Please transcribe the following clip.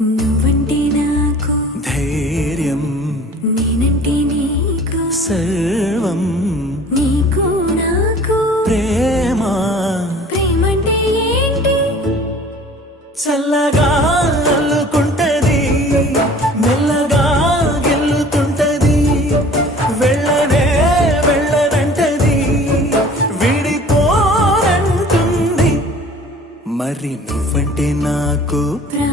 నువ్వంటే నాకు ధైర్యం, నేనంటే నీకు సర్వం, నీకు నాకు ప్రేమ ప్రేమంటే ఏంటి? చల్లగా అల్లుకుంటది, మెల్లగా గెల్లుతుంటది, వెళ్ళనే వెళ్ళనంటది, విడిపోనంటుంది. మరి నువ్వంటే నాకు ప్రా